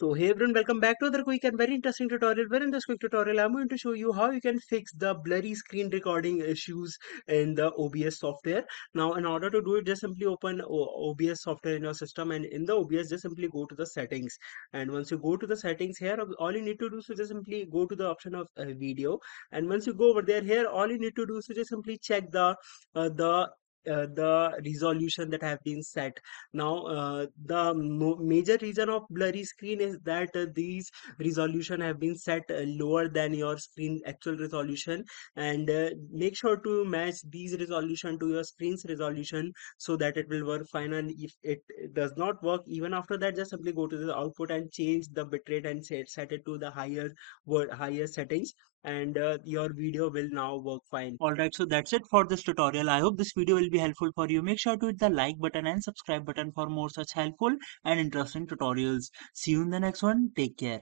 So hey everyone, welcome back to another quick and very interesting tutorial. Where in this quick tutorial, I'm going to show you how you can fix the blurry screen recording issues in the OBS software. Now, in order to do it, just simply open OBS software in your system, and in the OBS, just simply go to the settings. And once you go to the settings here, all you need to do is just simply go to the option of video. And once you go over there, here, all you need to do is just simply check the resolution that have been set. Now the major reason of blurry screen is that these resolution have been set lower than your screen actual resolution, and make sure to match these resolution to your screen's resolution so that it will work fine. And if it does not work, even after that, just simply go to the output and change the bitrate and set it to the higher settings, and your video will now work fine. Alright, so that's it for this tutorial. I hope this video will be helpful for you. Make sure to hit the like button and subscribe button for more such helpful and interesting tutorials. See you in the next one. Take care.